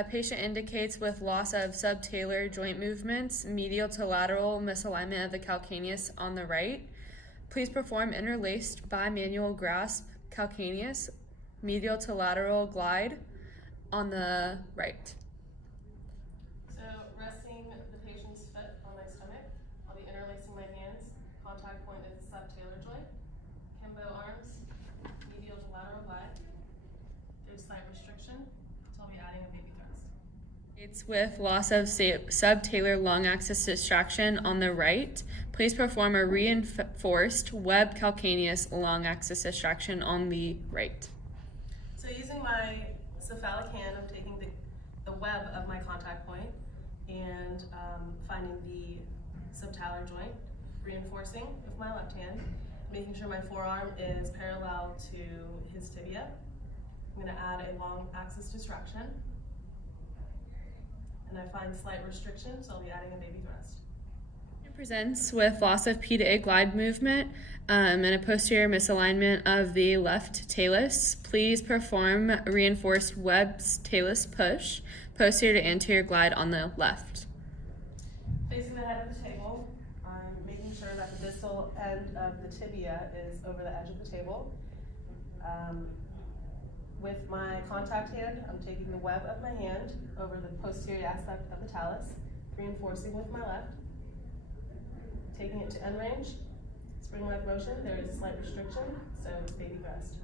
Patient indicates with loss of subtalar joint movements, medial to lateral misalignment of the calcaneus on the right. Please perform interlaced bimanual grasp calcaneus, medial to lateral glide on the right. So resting the patient's foot on my stomach, I'll be interlacing my hands. Contact point is the subtalar joint. Kimbo arms, medial to lateral glide. There's slight restriction, so I'll be adding a baby thrust. It's with loss of subtalar long axis distraction on the right. Please perform a reinforced web calcaneus long axis distraction on the right. So using my cephalic hand, I'm taking the web of my contact point and finding the subtalar joint, reinforcing with my left hand, making sure my forearm is parallel to his tibia. I'm going to add a long axis distraction, and I find slight restriction, so I'll be adding a baby thrust. It presents with loss of P to A glide movement and a posterior misalignment of the left talus. Please perform reinforced Webb's talus push, posterior to anterior glide on the left. Facing the head of the table, I'm making sure that the distal end of the tibia is over the edge of the table. With my contact hand, I'm taking the web of my hand over the posterior aspect of the talus, reinforcing with my left, taking it to end range, spring-like motion. There is slight restriction, so baby thrust.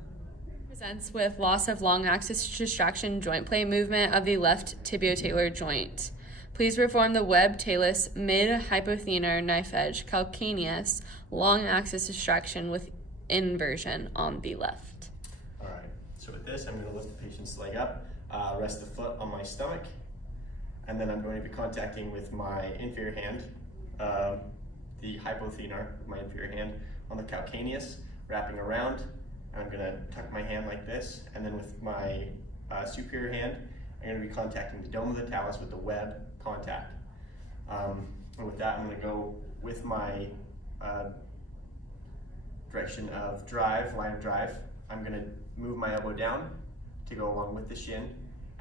Presents with loss of long axis distraction joint play movement of the left tibiotalar joint. Please perform the web talus mid-hypothenar knife edge calcaneus long axis distraction with inversion on the left. All right, so with this, I'm going to lift the patient's leg up, rest the foot on my stomach, and then I'm going to be contacting with my inferior hand, the hypothenar, my inferior hand, on the calcaneus, wrapping around, and I'm going to tuck my hand like this, and then with my superior hand, I'm going to be contacting the dome of the talus with the web contact. And with that, I'm going to go with my direction of drive, line of drive. I'm going to move my elbow down to go along with the shin,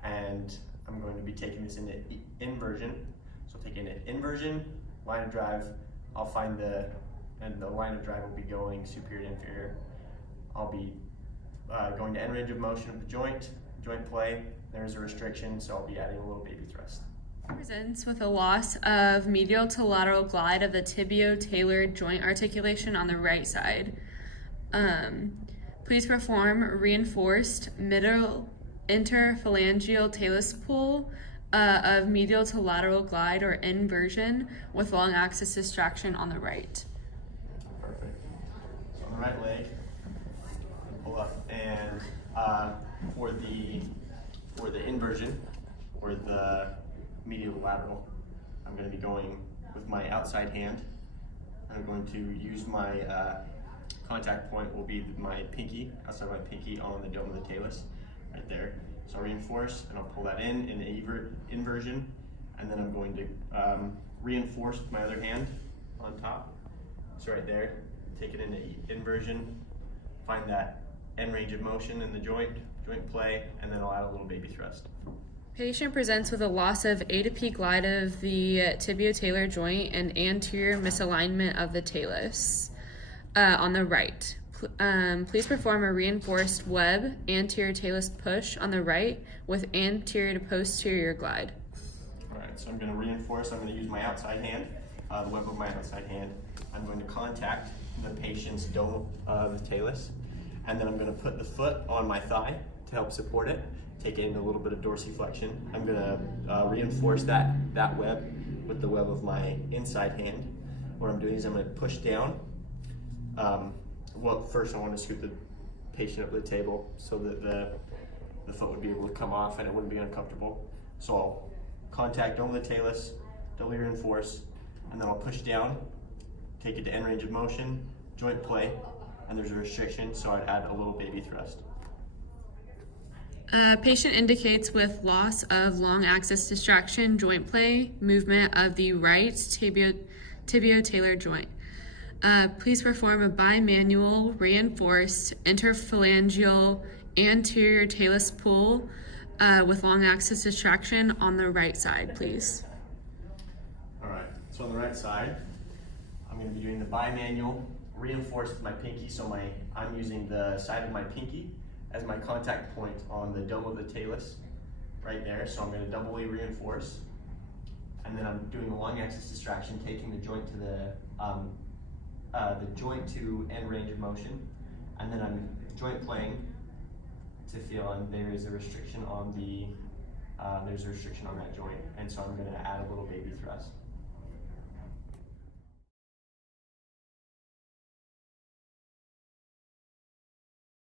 and I'm going to be taking this into inversion. So taking an inversion, line of drive, I'll find and the line of drive will be going superior to inferior. I'll be going to end range of motion of the joint play. There's a restriction, so I'll be adding a little baby thrust. Presents with a loss of medial to lateral glide of the tibio-talar joint articulation on the right side. Please perform reinforced middle interphalangeal talus pull of medial to lateral glide or inversion with long axis distraction on the right. Perfect. So on the right leg, pull up, and for the inversion or the medial to lateral, I'm going to be going with my outside hand. I'm going to use my contact point will be my pinky, outside my pinky on the dome of the talus, right there. So I'll reinforce and I'll pull that in inversion, and then I'm going to reinforce with my other hand on top. So right there, take it into inversion, find that end range of motion in the joint play, and then I'll add a little baby thrust. Patient presents with a loss of A to P glide of the tibio-talar joint and anterior misalignment of the talus on the right. Please perform a reinforced web anterior talus push on the right with anterior to posterior glide. All right, so I'm going to reinforce. I'm going to use my outside hand, the web of my outside hand. I'm going to contact the patient's dome of the talus, and then I'm going to put the foot on my thigh to help support it. Take it into a little bit of dorsiflexion. I'm going to reinforce that web with the web of my inside hand. What I'm doing is I'm going to push down. Well, first I want to scoot the patient up to the table so that the foot would be able to come off and it wouldn't be uncomfortable. So I'll contact over the talus, doubly reinforce, and then I'll push down, take it to end range of motion, joint play, and there's a restriction, so I'd add a little baby thrust. Patient indicates with loss of long axis distraction joint play movement of the right tibio-talar joint. Please perform a bimanual reinforced interphalangeal anterior talus pull with long axis distraction on the right side, please. All right, so on the right side, I'm going to be doing the bimanual reinforced with my pinky. So I'm using the side of my pinky as my contact point on the dome of the talus right there. So I'm going to doubly reinforce. And then I'm doing the long axis distraction, taking the joint to the joint to end range of motion. And then I'm joint playing to feel, and there is a restriction on that joint. And so I'm going to add a little baby thrust.